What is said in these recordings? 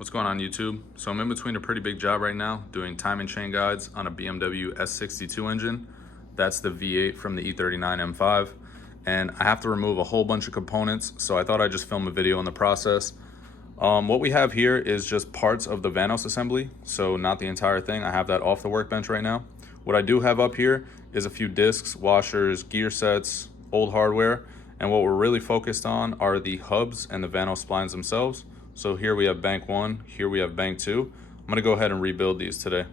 What's going on YouTube? So I'm in between a pretty big job right now doing time and chain guides on a BMW S62 engine. That's the V8 from the E39 M5. And I have to remove a whole bunch of components, so I thought I'd just film a video in the process. What we have here is just parts of the VANOS assembly, so not the entire thing. I have that off the workbench right now. What I do have up here is a few discs, washers, gear sets, old hardware, and what we're really focused on are the hubs and the VANOS splines themselves. So here we have bank 1, here we have bank 2. I'm going to go ahead and rebuild these today.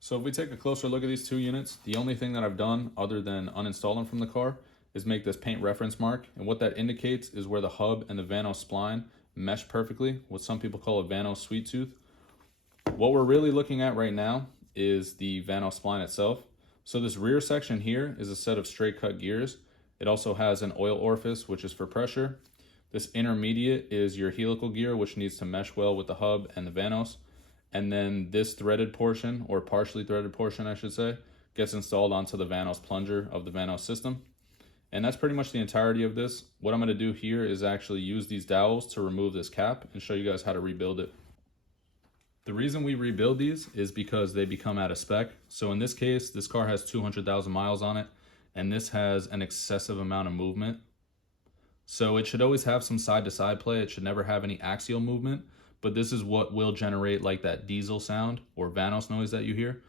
So if we take a closer look at these two units, the only thing that I've done other than uninstall them from the car is make this paint reference mark. And what that indicates is where the hub and the VANOS spline mesh perfectly, what some people call a VANOS sweet tooth. What we're really looking at right now is the VANOS spline itself. So this rear section here is a set of straight cut gears. It also has an oil orifice, which is for pressure. This intermediate is your helical gear, which needs to mesh well with the hub and the VANOS. And then this threaded portion, or partially threaded portion I should say, gets installed onto the VANOS plunger of the VANOS system. And that's pretty much the entirety of this. What I'm going to do here is actually use these dowels to remove this cap and show you guys how to rebuild it. The reason we rebuild these is because they become out of spec. So in this case, this car has 200,000 miles on it, and this has an excessive amount of movement. So it should always have some side-to-side play. It should never have any axial movement, but this is what will generate like that diesel sound or VANOS noise that you hear.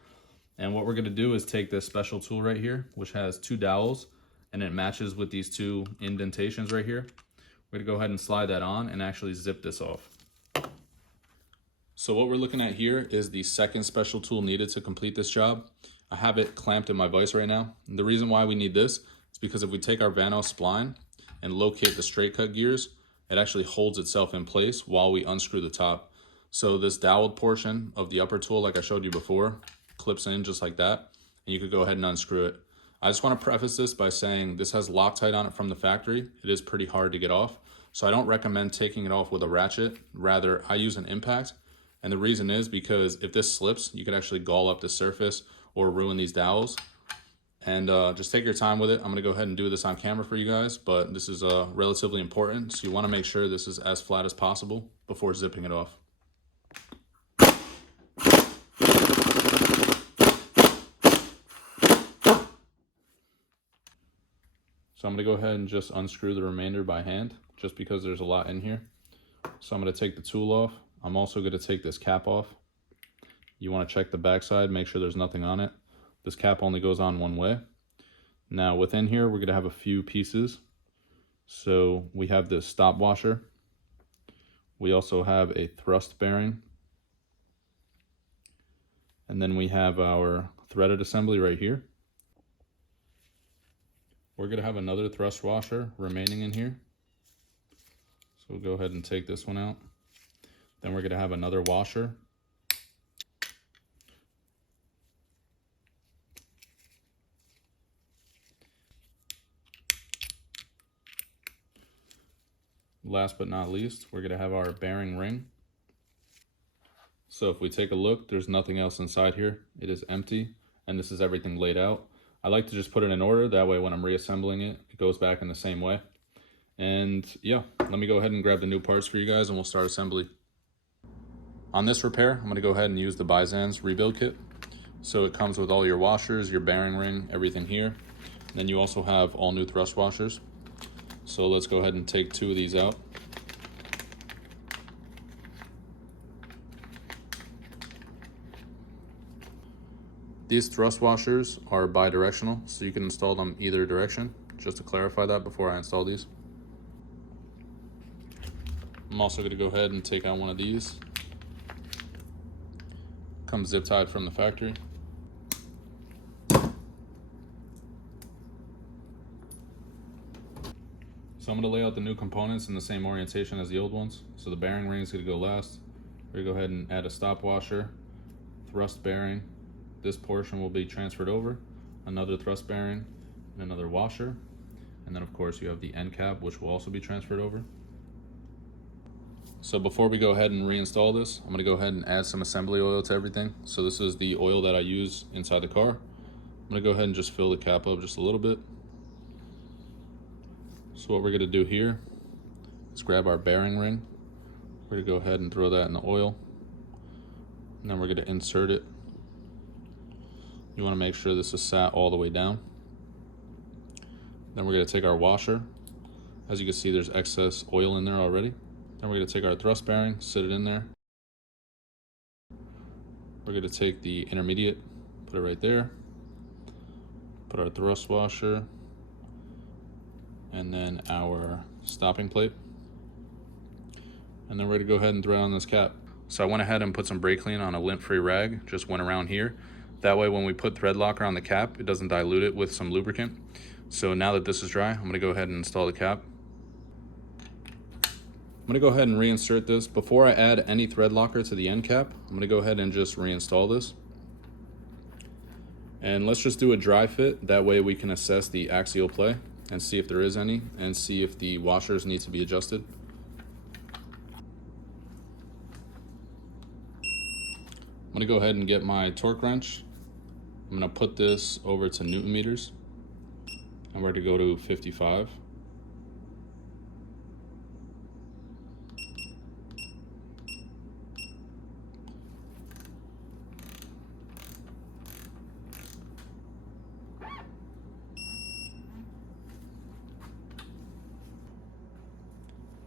And what we're going to do is take this special tool right here, which has two dowels, and it matches with these two indentations right here. We're going to go ahead and slide that on and actually zip this off. So what we're looking at here is the second special tool needed to complete this job. I have it clamped in my vise right now. And the reason why we need this is because if we take our VANOS spline and locate the straight cut gears, it actually holds itself in place while we unscrew the top. So this doweled portion of the upper tool, like I showed you before, clips in just like that, and you could go ahead and unscrew it. I just want to preface this by saying this has Loctite on it from the factory. It is pretty hard to get off. So I don't recommend taking it off with a ratchet. Rather, I use an impact. And the reason is because if this slips, you could actually gall up the surface or ruin these dowels. And just take your time with it. I'm gonna go ahead and do this on camera for you guys, but this is relatively important. So you wanna make sure this is as flat as possible before zipping it off. So I'm gonna go ahead and just unscrew the remainder by hand, just because there's a lot in here. So I'm gonna take the tool off. I'm also going to take this cap off. You want to check the backside, make sure there's nothing on it. This cap only goes on one way. Now within here, we're going to have a few pieces. So we have this stop washer. We also have a thrust bearing. And then we have our threaded assembly right here. We're going to have another thrust washer remaining in here. So we'll go ahead and take this one out. Then we're going to have another washer. Last but not least, we're going to have our bearing ring. So if we take a look, there's nothing else inside here. It is empty, and this is everything laid out. I like to just put it in order. That way when I'm reassembling it, it goes back in the same way. And yeah, let me go ahead and grab the new parts for you guys and we'll start assembly. On this repair, I'm going to go ahead and use the Byzan's rebuild kit. So it comes with all your washers, your bearing ring, everything here. And then you also have all new thrust washers. So let's go ahead and take two of these out. These thrust washers are bi-directional, so you can install them either direction. Just to clarify that before I install these. I'm also going to go ahead and take out one of these. Comes zip tied from the factory. So I'm going to lay out the new components in the same orientation as the old ones. So the bearing ring is going to go last. We're going to go ahead and add a stop washer, thrust bearing. This portion will be transferred over, another thrust bearing, and another washer. And then of course you have the end cap, which will also be transferred over. So before we go ahead and reinstall this, I'm going to go ahead and add some assembly oil to everything. So this is the oil that I use inside the car. I'm going to go ahead and just fill the cap up just a little bit. So what we're going to do here is grab our bearing ring. We're gonna go ahead and throw that in the oil. And then we're gonna insert it. You wanna make sure this is sat all the way down. Then we're gonna take our washer. As you can see, there's excess oil in there already. Then we're gonna take our thrust bearing, sit it in there. We're gonna take the intermediate, put it right there. Put our thrust washer, and then our stopping plate. And then we're gonna go ahead and throw on this cap. So I went ahead and put some brake clean on a lint-free rag, just went around here. That way when we put thread locker on the cap, it doesn't dilute it with some lubricant. So now that this is dry, I'm gonna go ahead and install the cap. I'm gonna go ahead and reinsert this. Before I add any thread locker to the end cap, I'm gonna go ahead and just reinstall this. And let's just do a dry fit. That way we can assess the axial play and see if there is any, and see if the washers need to be adjusted. I'm gonna go ahead and get my torque wrench. I'm gonna put this over to Newton meters, and we're gonna go to 55.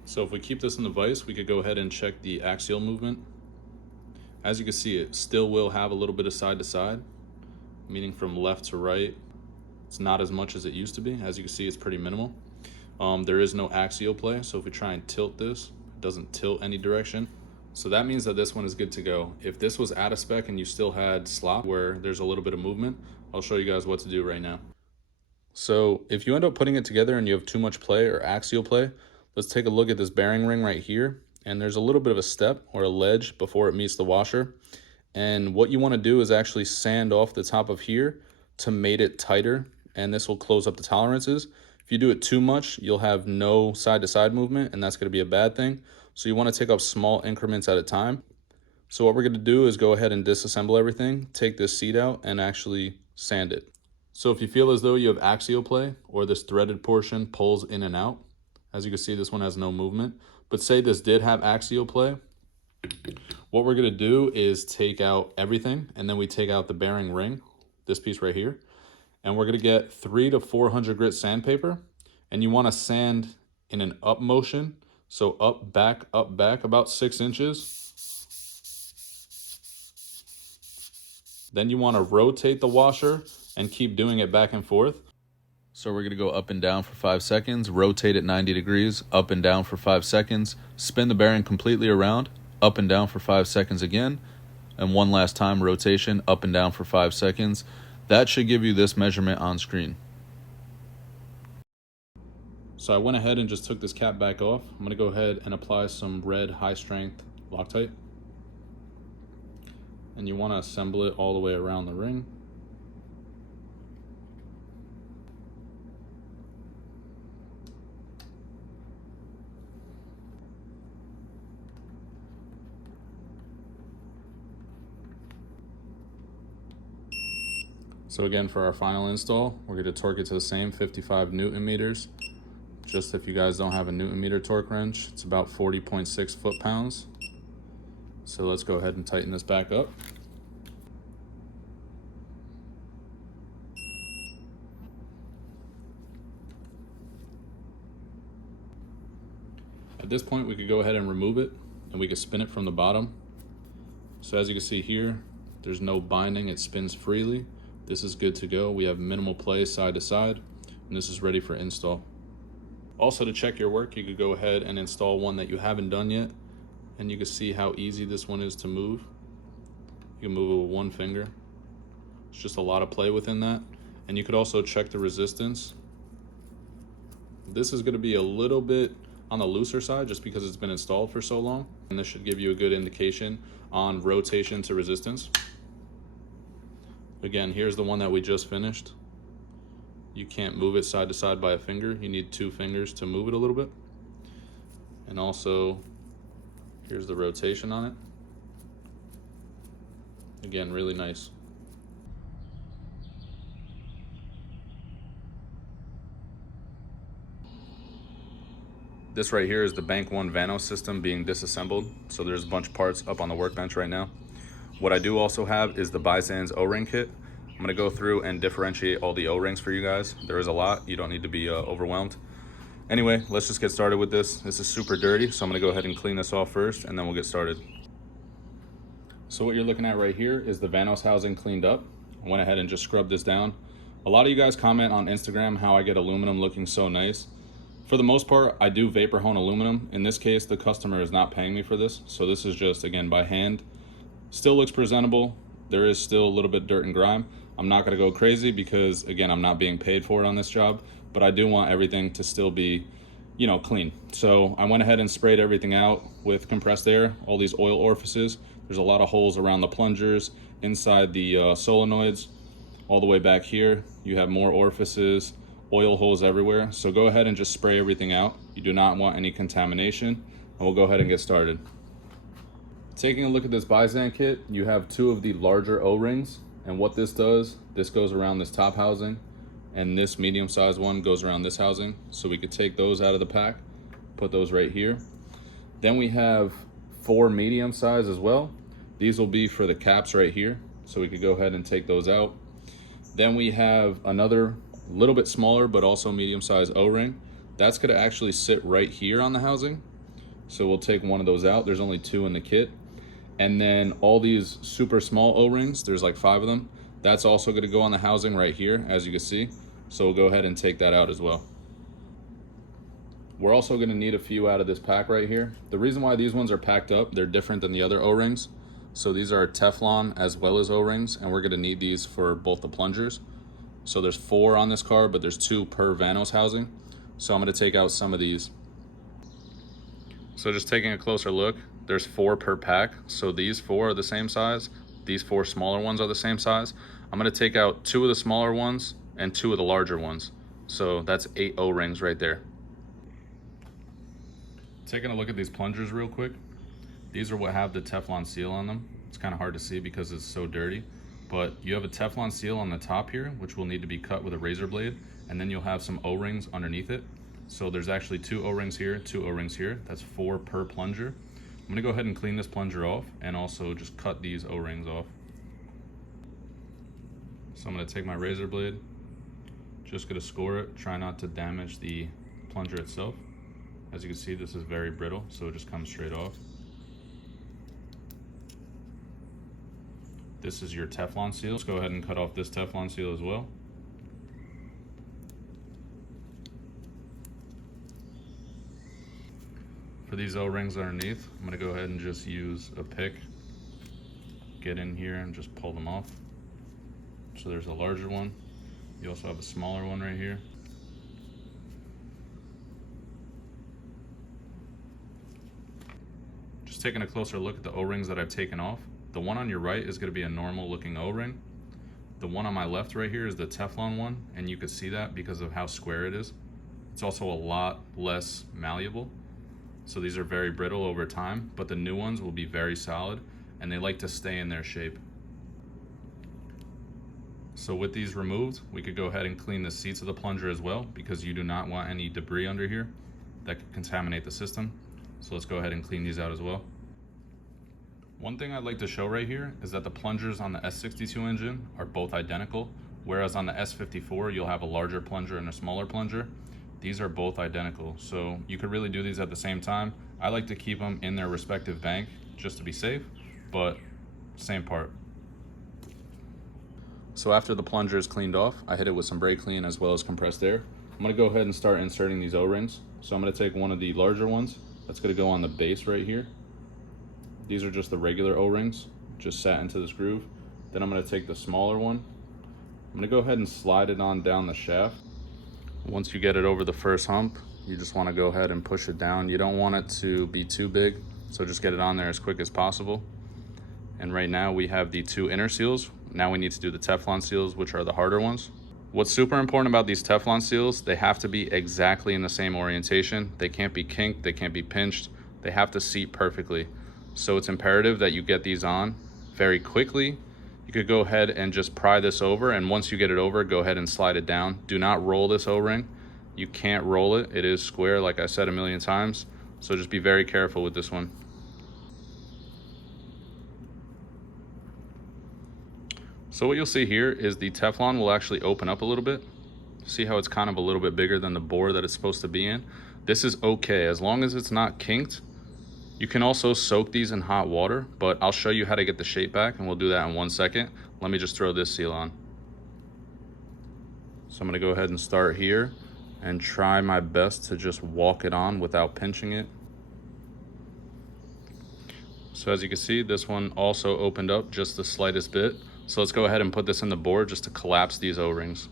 So if we keep this in the vise, we could go ahead and check the axial movement. As you can see, it still will have a little bit of side to side, meaning from left to right. It's not as much as it used to be. As you can see, it's pretty minimal. There is no axial play, so if we try and tilt this, it doesn't tilt any direction. So that means that this one is good to go. If this was out of spec and you still had slop where there's a little bit of movement, I'll show you guys what to do right now. So if you end up putting it together and you have too much play or axial play, let's take a look at this bearing ring right here. And there's a little bit of a step or a ledge before it meets the washer. And what you want to do is actually sand off the top of here to mate it tighter, and this will close up the tolerances. If you do it too much, you'll have no side to side movement, and that's going to be a bad thing. So you want to take up small increments at a time. So what we're going to do is go ahead and disassemble everything, take this seat out, and actually sand it. So if you feel as though you have axial play or this threaded portion pulls in and out, as you can see, this one has no movement. But say this did have axial play, what we're gonna do is take out everything, and then we take out the bearing ring, this piece right here, and we're gonna get 300 to 400 grit sandpaper, and you wanna sand in an up motion. So up, back, about 6 inches. Then you wanna rotate the washer and keep doing it back and forth. So we're gonna go up and down for 5 seconds, rotate it 90 degrees, up and down for 5 seconds, spin the bearing completely around, up and down for 5 seconds again, and one last time rotation, up and down for 5 seconds. That should give you this measurement on screen. So I went ahead and just took this cap back off. I'm gonna go ahead and apply some red high strength Loctite. And you wanna assemble it all the way around the ring. So again, for our final install, we're going to torque it to the same 55 Newton meters. Just if you guys don't have a Newton meter torque wrench, it's about 40.6 foot-pounds. So let's go ahead and tighten this back up. At this point, we could go ahead and remove it, and we could spin it from the bottom. So as you can see here, there's no binding, it spins freely. This is good to go. We have minimal play side to side, and this is ready for install. Also, to check your work, you could go ahead and install one that you haven't done yet, and you can see how easy this one is to move. You can move it with one finger. It's just a lot of play within that. And you could also check the resistance. This is going to be a little bit on the looser side just because it's been installed for so long, and this should give you a good indication on rotation to resistance. Again, here's the one that we just finished. You can't move it side to side by a finger. You need 2 fingers to move it a little bit. And also, here's the rotation on it. Again, really nice. This right here is the Bank 1 Vanos system being disassembled. So there's a bunch of parts up on the workbench right now. What I do also have is the Bisan's O-ring kit. I'm gonna go through and differentiate all the O-rings for you guys. There is a lot, you don't need to be overwhelmed. Anyway, let's just get started with this. This is super dirty, so I'm gonna go ahead and clean this off first and then we'll get started. So what you're looking at right here is the Vanos housing cleaned up. I went ahead and just scrubbed this down. A lot of you guys comment on Instagram how I get aluminum looking so nice. For the most part, I do vapor hone aluminum. In this case, the customer is not paying me for this. So this is just, again, by hand. Still looks presentable. There is still a little bit dirt and grime. I'm not gonna go crazy because, again, I'm not being paid for it on this job, but I do want everything to still be, you know, clean. So I went ahead and sprayed everything out with compressed air, all these oil orifices. There's a lot of holes around the plungers, inside the solenoids, all the way back here. You have more orifices, oil holes everywhere. So go ahead and just spray everything out. You do not want any contamination, and we'll go ahead and get started. Taking a look at this Bisan kit, you have two of the larger O-rings, and what this does, this goes around this top housing, and this medium-sized one goes around this housing. So we could take those out of the pack, put those right here. Then we have 4 medium size as well. These will be for the caps right here, so we could go ahead and take those out. Then we have another little bit smaller but also medium-sized O-ring. That's gonna actually sit right here on the housing. So we'll take one of those out. There's only 2 in the kit. And then all these super small O-rings, there's like 5 of them. That's also gonna go on the housing right here, as you can see. So we'll go ahead and take that out as well. We're also gonna need a few out of this pack right here. The reason why these ones are packed up, they're different than the other O-rings. So these are Teflon as well as O-rings, and we're gonna need these for both the plungers. So there's 4 on this car, but there's 2 per Vanos housing. So I'm gonna take out some of these. So just taking a closer look, there's 4 per pack. So these 4 are the same size. These 4 smaller ones are the same size. I'm gonna take out 2 of the smaller ones and 2 of the larger ones. So that's 8 O-rings right there. Taking a look at these plungers real quick. These are what have the Teflon seal on them. It's kind of hard to see because it's so dirty, but you have a Teflon seal on the top here, which will need to be cut with a razor blade, and then you'll have some O-rings underneath it. So there's actually 2 O-rings here, 2 O-rings here. That's 4 per plunger. I'm gonna go ahead and clean this plunger off and also just cut these O-rings off. So I'm gonna take my razor blade, just gonna score it, try not to damage the plunger itself. As you can see, this is very brittle, so it just comes straight off. This is your Teflon seal. Let's go ahead and cut off this Teflon seal as well. For these O-rings underneath, I'm gonna go ahead and just use a pick, get in here and just pull them off. So there's a larger one. You also have a smaller one right here. Just taking a closer look at the O-rings that I've taken off. The one on your right is gonna be a normal looking O-ring. The one on my left right here is the Teflon one, and you can see that because of how square it is. It's also a lot less malleable. So these are very brittle over time, but the new ones will be very solid and they like to stay in their shape. So with these removed, we could go ahead and clean the seats of the plunger as well, because you do not want any debris under here that could contaminate the system. So let's go ahead and clean these out as well. One thing I'd like to show right here is that the plungers on the S62 engine are both identical, whereas on the S54 you'll have a larger plunger and a smaller plunger. These are both identical, so you could really do these at the same time. I like to keep them in their respective bank just to be safe, but same part. So after the plunger is cleaned off, I hit it with some brake clean as well as compressed air. I'm gonna go ahead and start inserting these O-rings. So I'm gonna take one of the larger ones. That's gonna go on the base right here. These are just the regular O-rings, just sat into this groove. Then I'm gonna take the smaller one. I'm gonna go ahead and slide it on down the shaft. Once you get it over the first hump, you just wanna go ahead and push it down. You don't want it to be too big, so just get it on there as quick as possible. And right now we have the 2 inner seals. Now we need to do the Teflon seals, which are the harder ones. What's super important about these Teflon seals, they have to be exactly in the same orientation. They can't be kinked, they can't be pinched. They have to seat perfectly. So it's imperative that you get these on very quickly. You could go ahead and just pry this over, and once you get it over, go ahead and slide it down. Do not roll this O-ring. You can't roll it. It is square, like I said a million times. So just be very careful with this one. So what you'll see here is the Teflon will actually open up a little bit. See how it's kind of a little bit bigger than the bore that it's supposed to be in? This is okay, as long as it's not kinked. You can also soak these in hot water, but I'll show you how to get the shape back, and we'll do that in 1 second. Let me just throw this seal on. So I'm gonna go ahead and start here and try my best to just walk it on without pinching it. So as you can see, this one also opened up just the slightest bit. So let's go ahead and put this in the bore just to collapse these O-rings.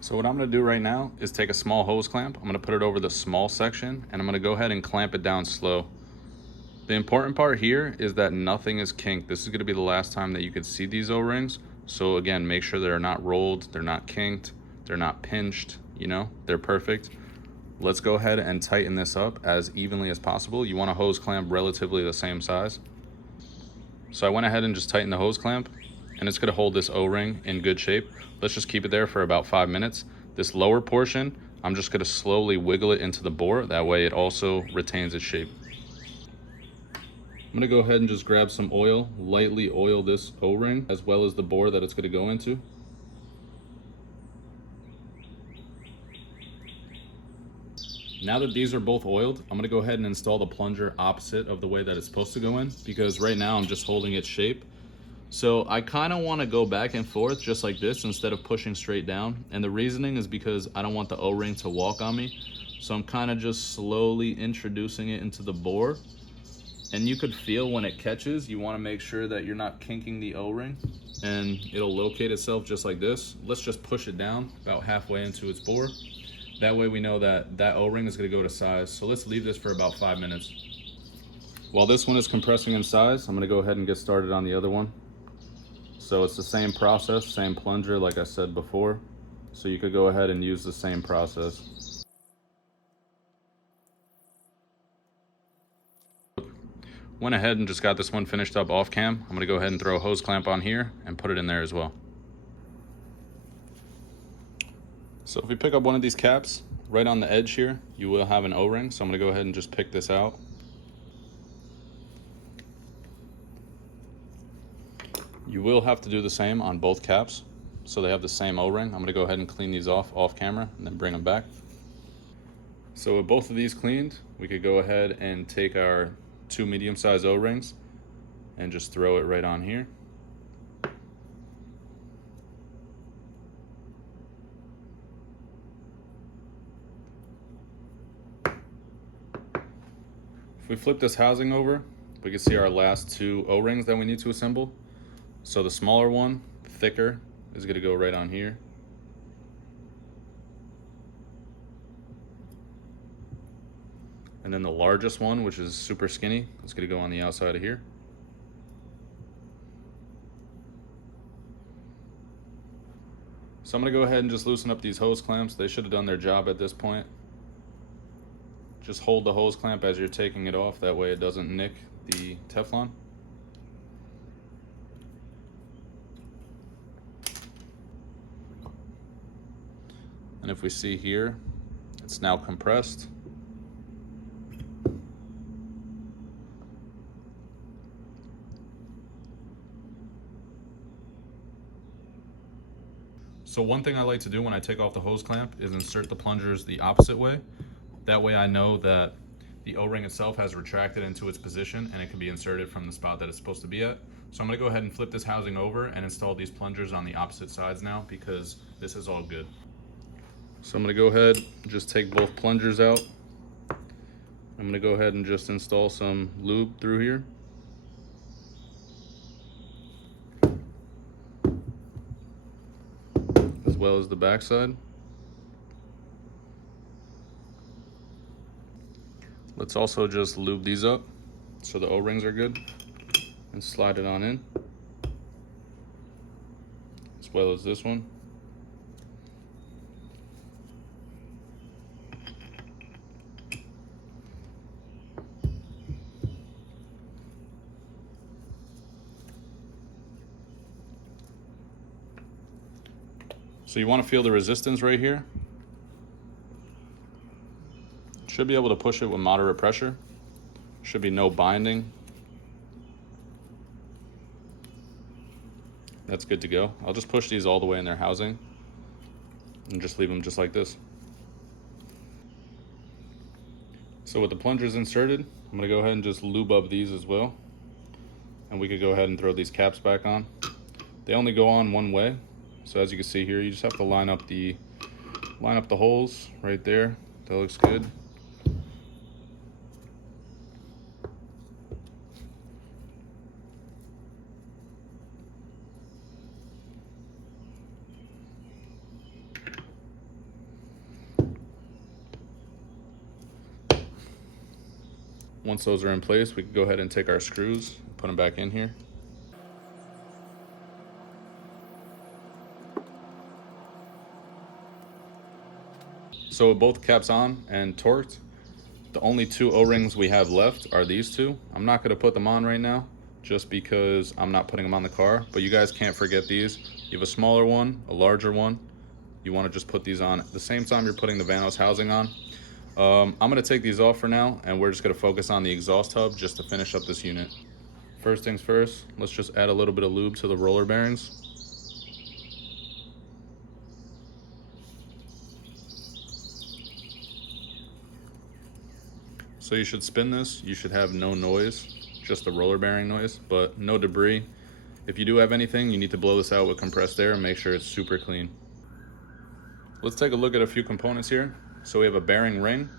So what I'm gonna do right now is take a small hose clamp. I'm gonna put it over the small section, and I'm gonna go ahead and clamp it down slow. The important part here is that nothing is kinked. This is gonna be the last time that you could see these O-rings. So again, make sure they're not rolled, they're not kinked, they're not pinched, you know, they're perfect. Let's go ahead and tighten this up as evenly as possible. You want a hose clamp relatively the same size. So I went ahead and just tightened the hose clamp, and it's gonna hold this O-ring in good shape. Let's just keep it there for about 5 minutes. This lower portion, I'm just gonna slowly wiggle it into the bore. That way it also retains its shape. I'm gonna go ahead and just grab some oil, lightly oil this O-ring as well as the bore that it's gonna go into. Now that these are both oiled, I'm gonna go ahead and install the plunger opposite of the way that it's supposed to go in, because right now I'm just holding its shape. So I kind of want to go back and forth just like this instead of pushing straight down. And the reasoning is because I don't want the O-ring to walk on me. So I'm kind of just slowly introducing it into the bore. And you could feel when it catches, you want to make sure that you're not kinking the O-ring, and it'll locate itself just like this. Let's just push it down about halfway into its bore. That way we know that that O-ring is going to go to size. So let's leave this for about 5 minutes. While this one is compressing in size, I'm going to go ahead and get started on the other one. So it's the same process, same plunger like I said before. So you could go ahead and use the same process. Went ahead and just got this one finished up off cam. I'm going to go ahead and throw a hose clamp on here and put it in there as well. So if we pick up one of these caps, right on the edge here, you will have an O-ring. So I'm going to go ahead and just pick this out. You will have to do the same on both caps, so they have the same O-ring. I'm going to go ahead and clean these off camera and then bring them back. So with both of these cleaned, we could go ahead and take our 2 medium-sized O-rings and just throw it right on here. If we flip this housing over, we can see our last 2 O-rings that we need to assemble. So the smaller one, thicker, is going to go right on here. And then the largest one, which is super skinny, is going to go on the outside of here. So I'm going to go ahead and just loosen up these hose clamps. They should have done their job at this point. Just hold the hose clamp as you're taking it off. That way it doesn't nick the Teflon. And if we see here, it's now compressed. So one thing I like to do when I take off the hose clamp is insert the plungers the opposite way. That way I know that the O-ring itself has retracted into its position and it can be inserted from the spot that it's supposed to be at. So I'm going to go ahead and flip this housing over and install these plungers on the opposite sides now, because this is all good. So I'm going to go ahead and just take both plungers out. I'm going to go ahead and just install some lube through here. As well as the backside. Let's also just lube these up so the O-rings are good, and slide it on in. As well as this one. So you want to feel the resistance right here. Should be able to push it with moderate pressure. Should be no binding. That's good to go. I'll just push these all the way in their housing and just leave them just like this. So with the plungers inserted, I'm gonna go ahead and just lube up these as well. And we could go ahead and throw these caps back on. They only go on one way. So as you can see here, you just have to line up the holes right there. That looks good. Once those are in place, we can go ahead and take our screws, put them back in here. So with both caps on and torqued, the only two O-rings we have left are these two. I'm not gonna put them on right now just because I'm not putting them on the car, but you guys can't forget these. You have a smaller one, a larger one. You wanna just put these on at the same time you're putting the Vanos housing on. I'm gonna take these off for now, and we're just gonna focus on the exhaust hub just to finish up this unit. First things first, let's just add a little bit of lube to the roller bearings. So you should spin this, you should have no noise, just the roller bearing noise, but no debris. If you do have anything, you need to blow this out with compressed air and make sure it's super clean. Let's take a look at a few components here. So we have a bearing ring.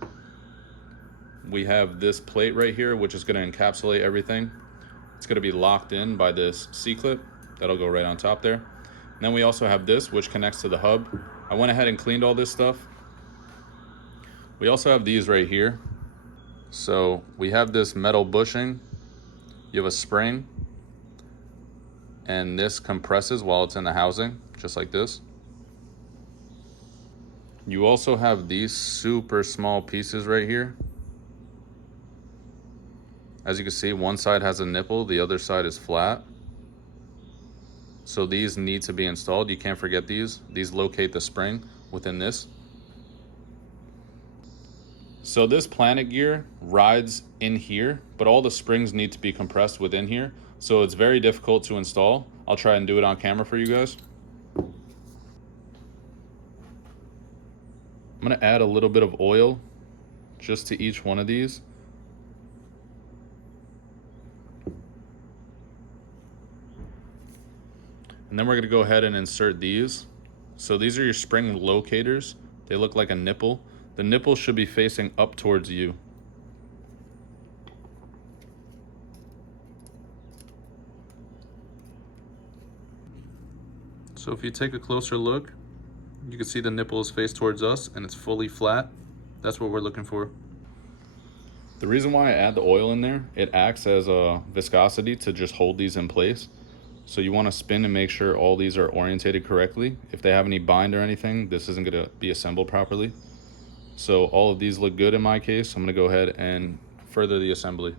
We have this plate right here, which is gonna encapsulate everything. It's gonna be locked in by this C-clip. That'll go right on top there. And then we also have this, which connects to the hub. I went ahead and cleaned all this stuff. We also have these right here. So we have this metal bushing. You have a spring, and this compresses while it's in the housing, just like this. You also have these super small pieces right here. As you can see, one side has a nipple, the other side is flat. So these need to be installed. You can't forget these. These locate the spring within this. So this planet gear rides in here, but all the springs need to be compressed within here. So it's very difficult to install. I'll try and do it on camera for you guys. I'm gonna add a little bit of oil just to each one of these. And then we're gonna go ahead and insert these. So these are your spring locators. They look like a nipple. The nipple should be facing up towards you. So if you take a closer look, you can see the nipple is faced towards us and it's fully flat. That's what we're looking for. The reason why I add the oil in there, it acts as a viscosity to just hold these in place. So you want to spin and make sure all these are orientated correctly. If they have any bind or anything, this isn't going to be assembled properly. So all of these look good in my case. I'm going to go ahead and further the assembly.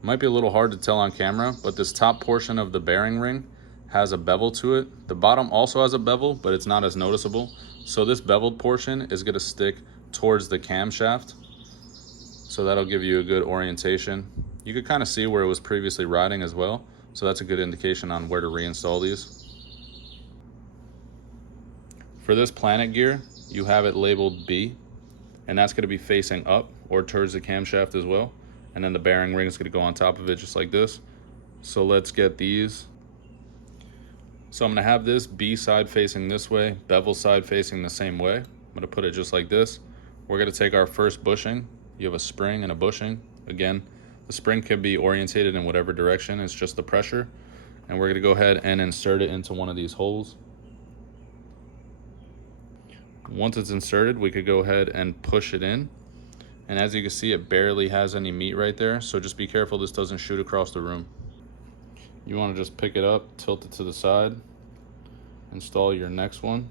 Might be a little hard to tell on camera, but this top portion of the bearing ring has a bevel to it. The bottom also has a bevel, but it's not as noticeable. So this beveled portion is going to stick towards the camshaft. So that'll give you a good orientation. You could kind of see where it was previously riding as well. So that's a good indication on where to reinstall these. For this planet gear, you have it labeled B, and that's going to be facing up or towards the camshaft as well. And then the bearing ring is going to go on top of it just like this. So let's get these. So I'm going to have this B side facing this way, bevel side facing the same way. I'm going to put it just like this. We're going to take our first bushing. You have a spring and a bushing. Again, the spring can be orientated in whatever direction. It's just the pressure. And we're going to go ahead and insert it into one of these holes. Once it's inserted, we could go ahead and push it in. And as you can see, it barely has any meat right there. So just be careful this doesn't shoot across the room. You want to just pick it up, tilt it to the side, install your next one.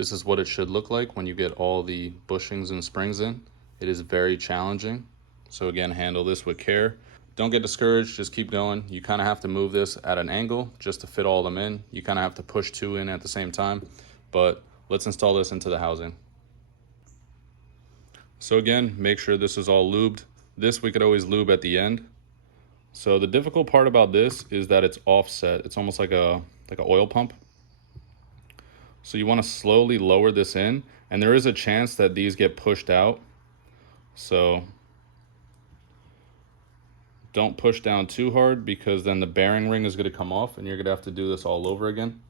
This is what it should look like when you get all the bushings and springs in. It is very challenging. So again, handle this with care. Don't get discouraged, just keep going. You kind of have to move this at an angle just to fit all of them in. You kind of have to push two in at the same time, but let's install this into the housing. So again, make sure this is all lubed. This we could always lube at the end. So the difficult part about this is that it's offset. It's almost like an oil pump. So you want to slowly lower this in, and there is a chance that these get pushed out. So don't push down too hard, because then the bearing ring is going to come off and you're going to have to do this all over again.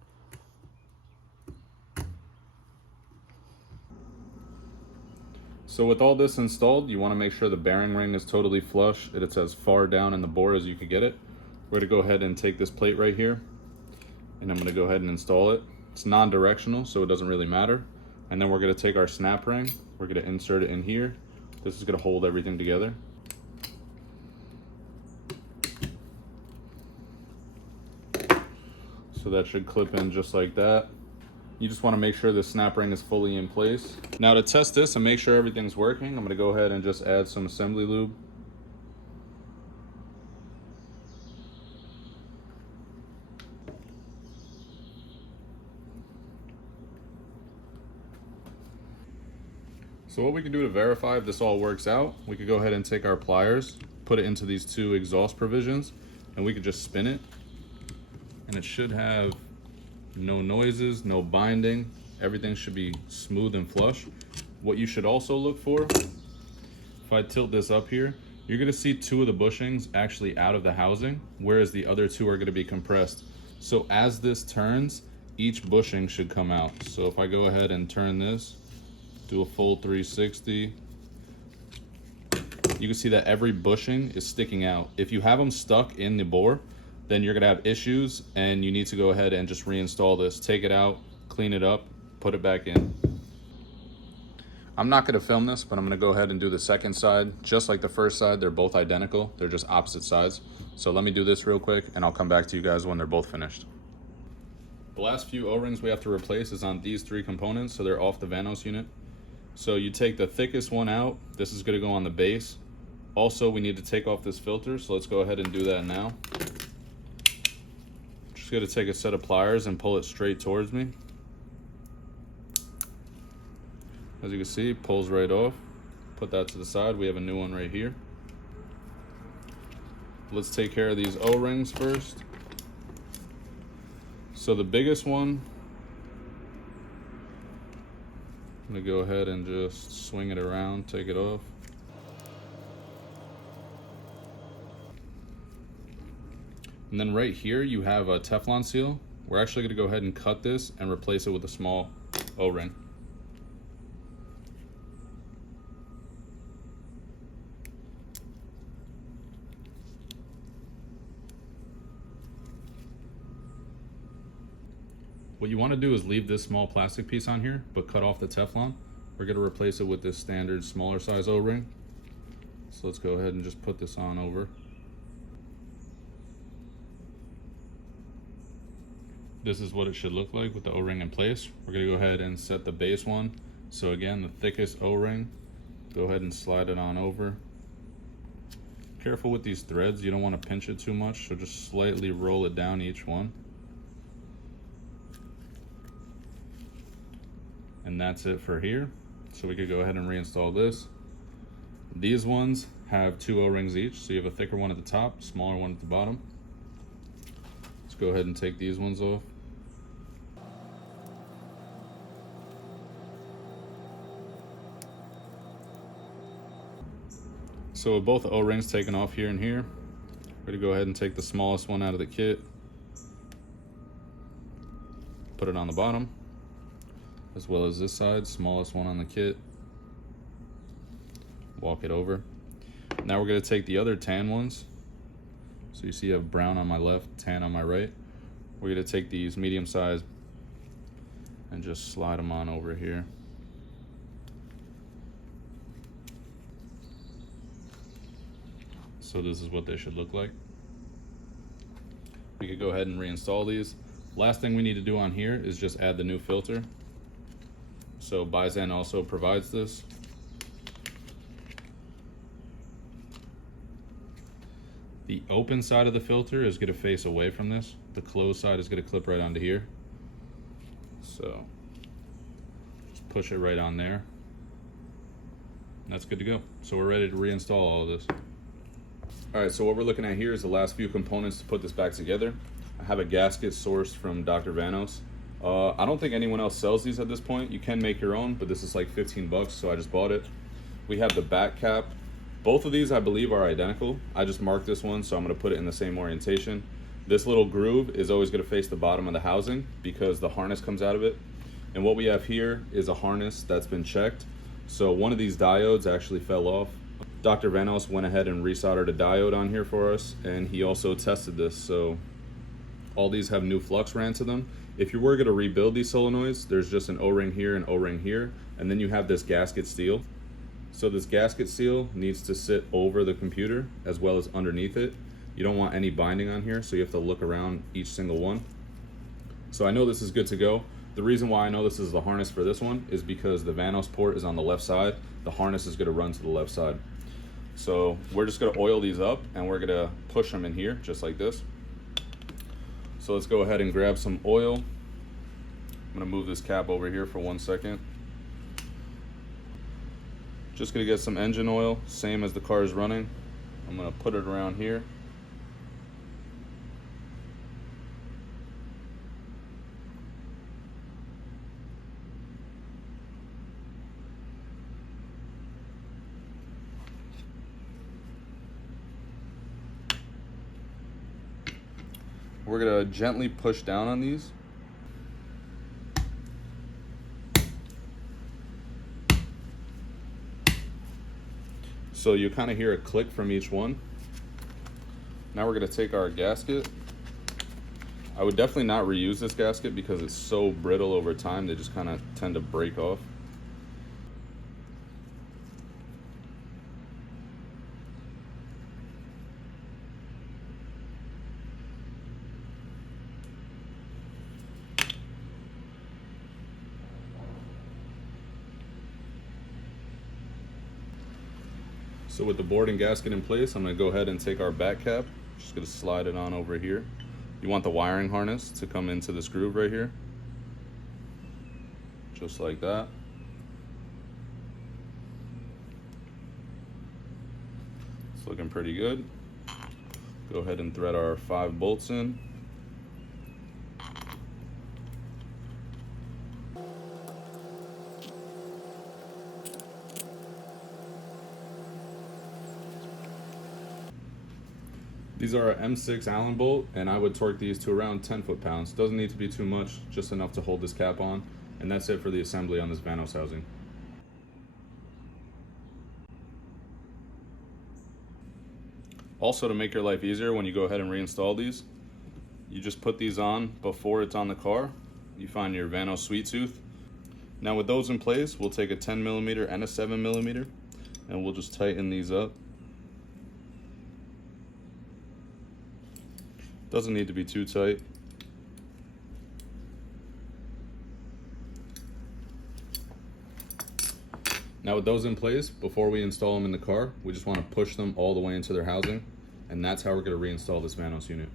So with all this installed, you want to make sure the bearing ring is totally flush. It's as far down in the bore as you could get it. We're going to go ahead and take this plate right here, and I'm going to go ahead and install it. It's non-directional, so it doesn't really matter. And then we're going to take our snap ring. We're going to insert it in here. This is going to hold everything together. So that should clip in just like that. You just want to make sure the snap ring is fully in place. Now to test this and make sure everything's working, I'm going to go ahead and just add some assembly lube. So what we can do to verify if this all works out, we could go ahead and take our pliers, put it into these two exhaust provisions, and we could just spin it. And it should have no noises, no binding. Everything should be smooth and flush. What you should also look for, if I tilt this up here, you're gonna see two of the bushings actually out of the housing, whereas the other two are gonna be compressed. So as this turns, each bushing should come out. So if I go ahead and turn this, do a full 360, you can see that every bushing is sticking out. If you have them stuck in the bore, then you're gonna have issues and you need to go ahead and just reinstall this. Take it out, clean it up, put it back in. I'm not gonna film this, but I'm gonna go ahead and do the second side. Just like the first side, they're both identical. They're just opposite sides. So let me do this real quick and I'll come back to you guys when they're both finished. The last few O-rings we have to replace is on these three components, so they're off the Vanos unit. So you take the thickest one out. This is gonna go on the base. Also, we need to take off this filter, so let's go ahead and do that now. Just gonna take a set of pliers and pull it straight towards me. As you can see, it pulls right off. Put that to the side. We have a new one right here. Let's take care of these O-rings first. So the biggest one, I'm gonna go ahead and just swing it around, take it off. And then right here, you have a Teflon seal. We're actually gonna go ahead and cut this and replace it with a small O-ring. What you want to do is leave this small plastic piece on here, but cut off the Teflon. We're going to replace it with this standard smaller size O-ring. So let's go ahead and just put this on over. This is what it should look like with the O-ring in place. We're going to go ahead and set the base one. So again, the thickest O-ring, go ahead and slide it on over. Careful with these threads, you don't want to pinch it too much, so just slightly roll it down each one. And that's it for here. So we could go ahead and reinstall this. These ones have two O-rings each, so you have a thicker one at the top, smaller one at the bottom. Let's go ahead and take these ones off. So with both O-rings taken off here and here, we're gonna go ahead and take the smallest one out of the kit, put it on the bottom, as well as this side, smallest one on the kit. Walk it over. Now we're gonna take the other tan ones. So you see you have brown on my left, tan on my right. We're gonna take these medium size and just slide them on over here. So this is what they should look like. We could go ahead and reinstall these. Last thing we need to do on here is just add the new filter. So Bizan also provides this. The open side of the filter is going to face away from this. The closed side is going to clip right onto here. So just push it right on there. That's good to go. So we're ready to reinstall all of this. All right, so what we're looking at here is the last few components to put this back together. I have a gasket sourced from Dr. Vanos. I don't think anyone else sells these at this point. You can make your own, but this is like 15 bucks, so I just bought it. We have the back cap. Both of these, I believe, are identical. I just marked this one, so I'm gonna put it in the same orientation. This little groove is always gonna face the bottom of the housing because the harness comes out of it. And what we have here is a harness that's been checked. So one of these diodes actually fell off. Dr. Vanos went ahead and resoldered a diode on here for us, and he also tested this. So all these have new flux ran to them. If you were gonna rebuild these solenoids, there's just an O-ring here and O-ring here, and then you have this gasket seal. So this gasket seal needs to sit over the computer as well as underneath it. You don't want any binding on here, so you have to look around each single one. So I know this is good to go. The reason why I know this is the harness for this one is because the Vanos port is on the left side. The harness is gonna run to the left side. So we're just gonna oil these up and we're gonna push them in here just like this. So let's go ahead and grab some oil. I'm gonna move this cap over here for 1 second. Just gonna get some engine oil, same as the car is running. I'm gonna put it around here. We're gonna gently push down on these. So you kind of hear a click from each one. Now we're gonna take our gasket. I would definitely not reuse this gasket because it's so brittle over time, they just kind of tend to break off. So with the board and gasket in place, I'm gonna go ahead and take our back cap. Just gonna slide it on over here. You want the wiring harness to come into this groove right here. Just like that. It's looking pretty good. Go ahead and thread our 5 bolts in. These are an M6 Allen bolt, and I would torque these to around 10 foot-pounds. Doesn't need to be too much, just enough to hold this cap on. And that's it for the assembly on this Vanos housing. Also, to make your life easier when you go ahead and reinstall these, you just put these on before it's on the car. You find your Vanos sweet tooth. Now with those in place, we'll take a 10mm and a 7mm, and we'll just tighten these up. Doesn't need to be too tight. Now with those in place, before we install them in the car, we just want to push them all the way into their housing, and that's how we're going to reinstall this Vanos unit.